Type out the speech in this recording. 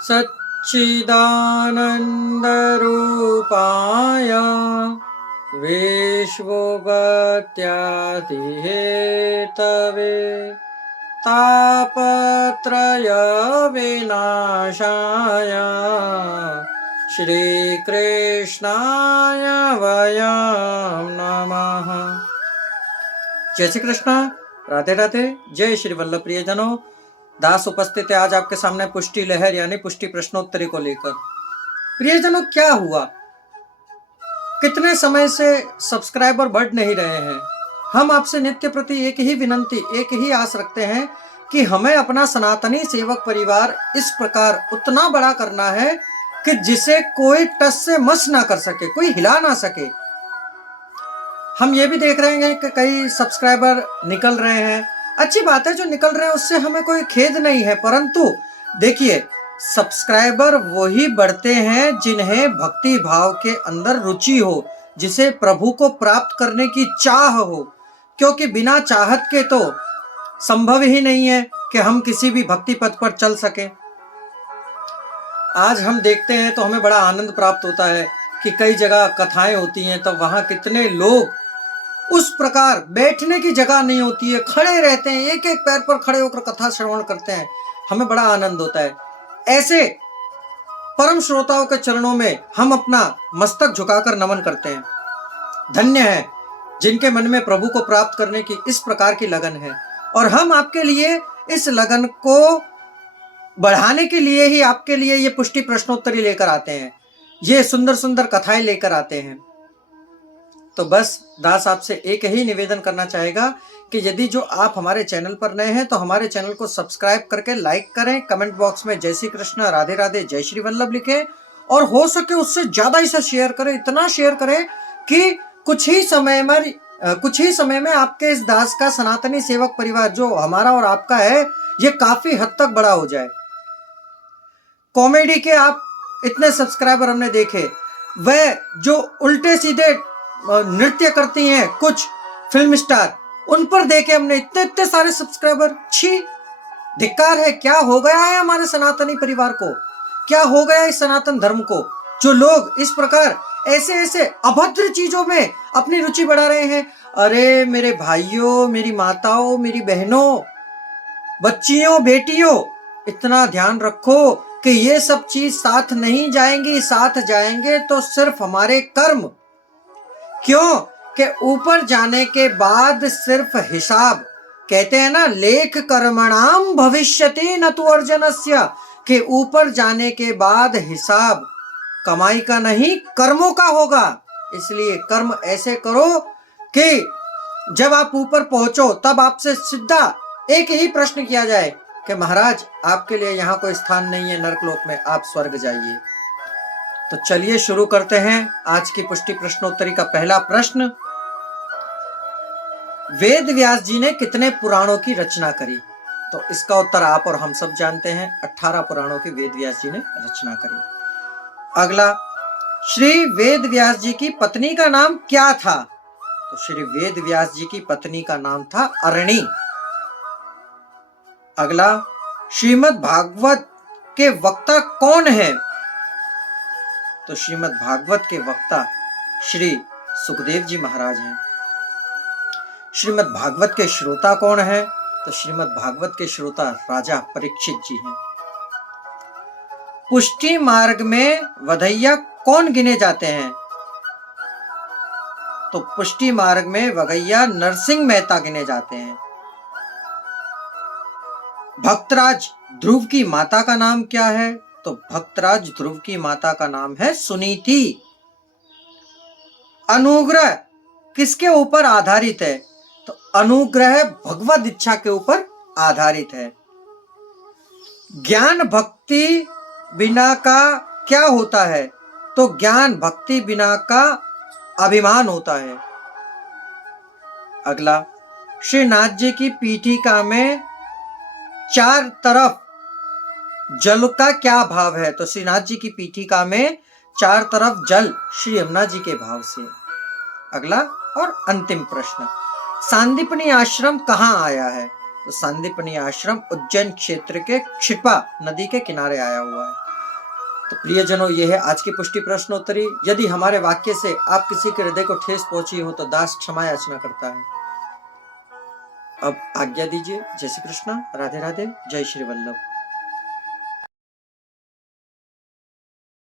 सच्चिदानन्दरूपाय विश्वोपत्यादिहेतवे तापत्रयविनाशाय श्रीकृष्णाय वयं नमः। जय श्री कृष्ण। राधे राधे। जय श्री वल्लभ प्रियजनों। दास उपस्थित है आज आपके सामने पुष्टि लहर यानी पुष्टि प्रश्नोत्तरी को लेकर। प्रियजनों, क्या हुआ, कितने समय से सब्सक्राइबर बढ़ नहीं रहे हैं। हम आपसे नित्य प्रति एक ही विनंती, एक ही आस रखते हैं कि हमें अपना सनातनी सेवक परिवार इस प्रकार उतना बड़ा करना है कि जिसे कोई टस से मस ना कर सके, कोई हिला ना सके। हम ये भी देख रहे हैं कि कई सब्सक्राइबर निकल रहे हैं। अच्छी बात है, जो निकल रहे हैं उससे हमें कोई खेद नहीं है, परंतु देखिए, सब्सक्राइबर वही बढ़ते हैं जिन्हें भक्ति भाव के अंदर रुचि हो, जिसे प्रभु को प्राप्त करने की चाह हो, क्योंकि बिना चाहत के तो संभव ही नहीं है कि हम किसी भी भक्ति पथ पर चल सके। आज हम देखते हैं तो हमें बड़ा आनंद प्राप्त होता है कि कई जगह कथाएं होती हैं तो वहां कितने लोग, उस प्रकार बैठने की जगह नहीं होती है, खड़े रहते हैं, एक एक पैर पर खड़े होकर कथा श्रवण करते हैं। हमें बड़ा आनंद होता है। ऐसे परम श्रोताओं के चरणों में हम अपना मस्तक झुकाकर नमन करते हैं। धन्य है जिनके मन में प्रभु को प्राप्त करने की इस प्रकार की लगन है, और हम आपके लिए इस लगन को बढ़ाने के लिए ही आपके लिए ये पुष्टि प्रश्नोत्तरी लेकर आते हैं, ये सुंदर सुंदर कथाएं लेकर आते हैं। तो बस दास आपसे एक ही निवेदन करना चाहेगा कि यदि जो आप हमारे चैनल पर नए हैं तो हमारे चैनल को सब्सक्राइब करके लाइक करें, कमेंट बॉक्स में जय श्री कृष्ण, राधे राधे, जय श्री वल्लभ लिखें, और हो सके उससे ज्यादा इसे शेयर करें, इतना शेयर करें कि कुछ ही समय में आपके इस दास का सनातनी सेवक परिवार जो हमारा और आपका है, ये काफी हद तक बड़ा हो जाए। कॉमेडी के आप इतने सब्सक्राइबर हमने देखे, वह जो उल्टे सीधे नृत्य करती हैं कुछ फिल्म स्टार, उन पर देखे हमने इतने इतने सारे सब्सक्राइबर। छी, धिक्कार है। क्या हो गया है हमारे सनातनी परिवार को, क्या हो गया इस सनातन धर्म को, जो लोग इस प्रकार ऐसे ऐसे अभद्र चीजों में अपनी रुचि बढ़ा रहे हैं। अरे मेरे भाइयों, मेरी माताओं, मेरी बहनों, बच्चियों, बेटियों, इतना ध्यान रखो कि ये सब चीज साथ नहीं जाएंगी। साथ जाएंगे तो सिर्फ हमारे कर्म। क्यों कि ऊपर जाने के बाद सिर्फ हिसाब, कहते हैं ना, लेख कर्मणाम भविष्यति न तु अर्जनस्य, कि ऊपर जाने के बाद हिसाब कमाई का नहीं, कर्मों का होगा। इसलिए कर्म ऐसे करो कि जब आप ऊपर पहुंचो तब आपसे सीधा एक ही प्रश्न किया जाए कि महाराज, आपके लिए यहाँ कोई स्थान नहीं है नरकलोक में, आप स्वर्ग जाइए। तो चलिए शुरू करते हैं आज की पुष्टि प्रश्नोत्तरी का पहला प्रश्न। वेद व्यास जी ने कितने पुराणों की रचना करी? तो इसका उत्तर आप और हम सब जानते हैं, 18 पुराणों की वेद व्यास जी ने रचना करी। अगला, श्री वेद व्यास जी की पत्नी का नाम क्या था? तो श्री वेद व्यास जी की पत्नी का नाम था अरणी। अगला, श्रीमद् भागवत के वक्ता कौन है? तो श्रीमद् भागवत के वक्ता श्री सुखदेव जी महाराज हैं। श्रीमद् भागवत के श्रोता कौन है? तो श्रीमद् भागवत के श्रोता राजा परीक्षित जी हैं। पुष्टि मार्ग में वधैया कौन गिने जाते हैं? तो पुष्टि मार्ग में वधैया नरसिंह मेहता गिने जाते हैं। भक्तराज ध्रुव की माता का नाम क्या है? तो भक्तराज ध्रुव की माता का नाम है सुनीति। अनुग्रह किसके ऊपर आधारित है? तो अनुग्रह भगवद इच्छा के ऊपर आधारित है। ज्ञान भक्ति बिना का क्या होता है? तो ज्ञान भक्ति बिना का अभिमान होता है। अगला, श्री नाथ जी की पीठिका में चार तरफ जल का क्या भाव है? तो श्रीनाथ जी की पीठिका में चार तरफ जल श्री यमुना जी के भाव से। अगला और अंतिम प्रश्न, सांदीपनी आश्रम कहाँ आया है? तो सांदीपनी आश्रम उज्जैन क्षेत्र के क्षिपा नदी के किनारे आया हुआ है। तो प्रियजनों, यह है आज की पुष्टि प्रश्नोत्तरी। यदि हमारे वाक्य से आप किसी के हृदय को ठेस पहुंची हो तो दास क्षमा याचना करता है। अब आज्ञा दीजिए। जय श्री कृष्ण, राधे राधे, जय श्री वल्लभ।